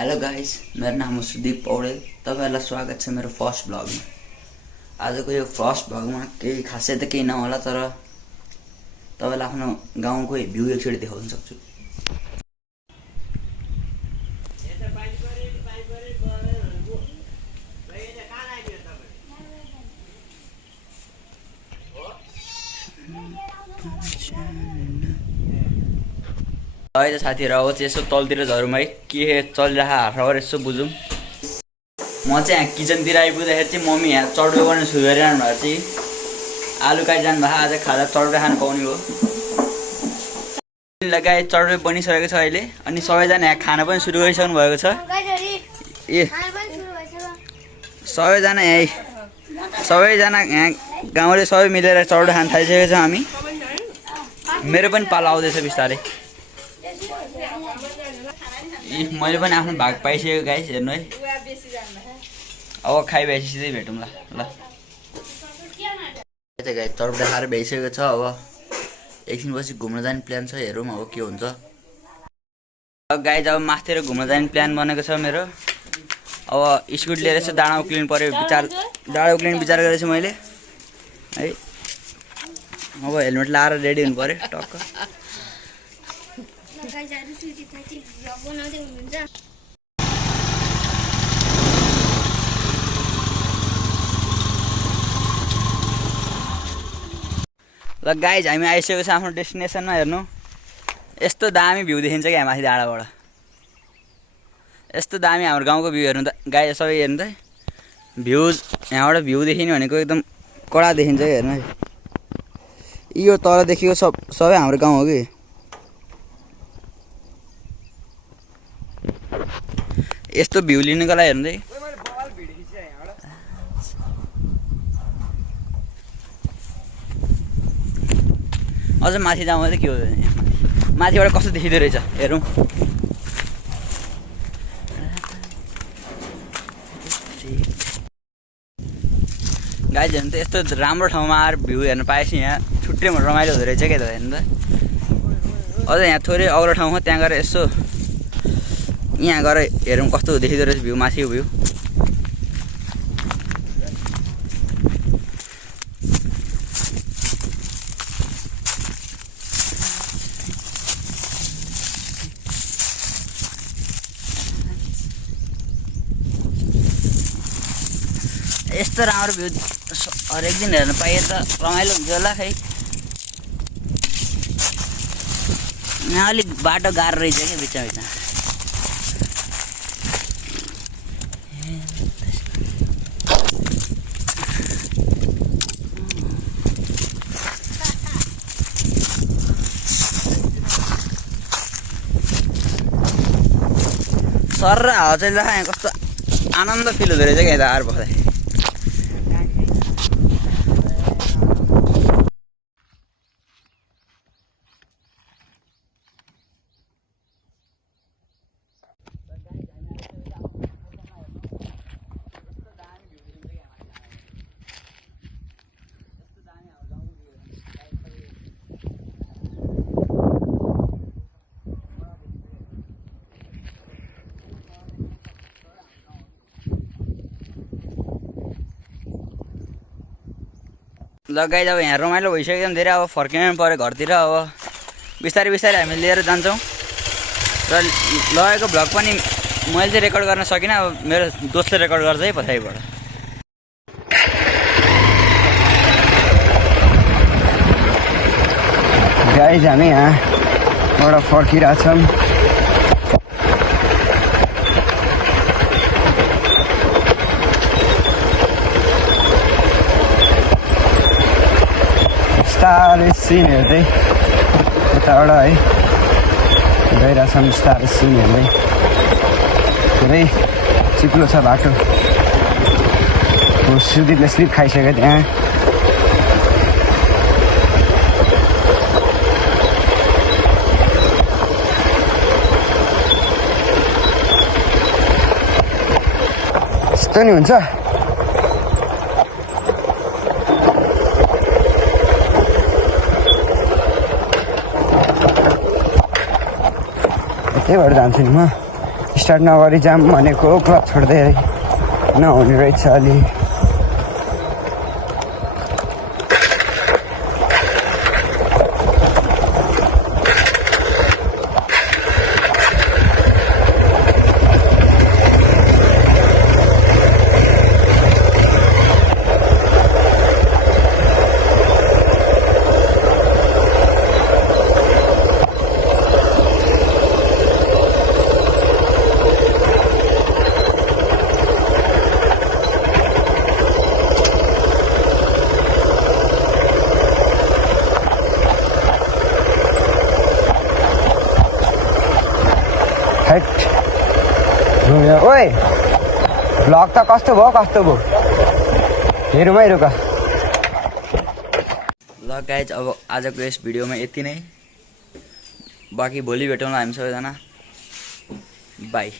Hello guys, मेरो नाम हो सुदीप पौडेल। तपाईहरुलाई स्वागत छ मेरो फर्स्ट भ्लगमा। आजको यो फर्स्ट भ्लगमा केही खासै त केही नहोला, तर तपाईलाई आफ्नो गाउँको भ्यू एकचोटि देखाउन सक्छु। अहिले साथीहरु अब चाहिँ यसो तलतिर झरौँ है, के चलिरहेको हाटखबर यसो बुझौँ। म चाहिँ यहाँ किचनतिर आइपुग्दाखेरि चाहिँ मम्मी यहाँ चड्डो गर्न सुरु गरिरहनु भएको चाहिँ आलु काटिरहनु भएको। आज खाजा चड्डो खानु पाउने हो। लगाए चड्डो बनिसकेको छ अहिले, अनि सबैजना यहाँ खाना पनि सुरु गरिसक्नु भएको छ। ए सबैजना यहाँ गाउँले सबै मिलेर चड्डो खान थालिसकेको छ। हामी मेरो पनि पालो आउँदैछ बिस्तारै। मैले पनि आफ्नो भाग पाइसकेको गाइस, हेर्नु है। अब खाइ भइसकेपछि भेटौँला ल। गाइस चड्डो खाएर भइसकेको छ। अब एकछिनपछि घुम्न जाने प्लान छ, हेरौँ अब के हुन्छ। गाइस अब माथितिर घुम्न जाने प्लान बनेको छ मेरो। अब स्कुटी लिएर यसो डाँडा उक्लिनु पर्यो, डाँडा उक्लिने विचार गरेको छु मैले है। अब हेलमेट लाएर रेडी हुनु पर्यो टक्क। ल गाइज हामी आइसकेको छ आफ्नो डेस्टिनेसनमा। हेर्नु यस्तो दामी भ्यू देखिन्छ क्या माथि डाँडाबाट। यस्तो दामी हाम्रो गाउँको भ्यू हेर्नु त गाइज, सबै हेर्नु त। भ्यू यहाँबाट भ्यू देखिने भनेको एकदम कडा देखिन्छ क्या, हेर्नु है। यो तल देखिएको सबै हाम्रो गाउँ हो कि। यस्तो भ्यू लिनुको लागि हेर्नु है। अझ माथि जाउँ त के हो, माथिबाट कस्तो देखिँदो रहेछ हेरौँ। गाइज हेर्नु त यस्तो राम्रो ठाउँमा आएर भ्यू हेर्नु पाएपछि यहाँ छुट्टै रमाइलो हुँदो रहेछ क्या त, हेर्नु त। अझ यहाँ थोरै अग्लो ठाउँ हो, त्यहाँ गएर यसो यहाँ गएर हेरौँ कस्तो देखिँदो रहेछ भ्यू, माथिको भ्यू। यस्तो राम्रो भ्यू हरेक दिन हेर्नु पाइए त रमाइलो हुन्छ होला खै। यहाँ अलिक बाटो गाह्रो रहेछ क्या बिचमा बिचमा। सर र हावा चलिरहेको यहाँ कस्तो आनन्द फिल हुँदो रहेछ क्या यता आएर बस्दा। ल गाइज अब यहाँ रमाइलो भइसक्यो धेरै। अब फर्किनु पऱ्यो घरतिर। अब बिस्तारै बिस्तारै हामी लिएर जान्छौँ। र लगेको भ्लग पनि मैले चाहिँ रेकर्ड गर्न सकिनँ, अब मेरो दोस्तले रेकर्ड गर्छ है पछाडिबाट। गाइज हामी यहाँबाट फर्किरहेछौँ। बिस्तारै सिन हेर्दै यताबाट है गइरहेछौँ। बिस्तारै सिन हेर्दै, धेरै चिप्लो छ बाटो। सुदीपले स्लिप खाइसक्यो त्यहाँ। यस्तो नि हुन्छ। त्यही भएर जान्छु नि म। स्टार्ट नगरी जाम भनेको क्लच छोड्दै नहुने रहेछ अलि। ओए भ्लग त कस्तो भयो हेरौँ है रुक। ल गाइज अब आजको यस भिडियोमा यति नै, बाँकी भोलि भेटौँला हामी सबैजना। बाई।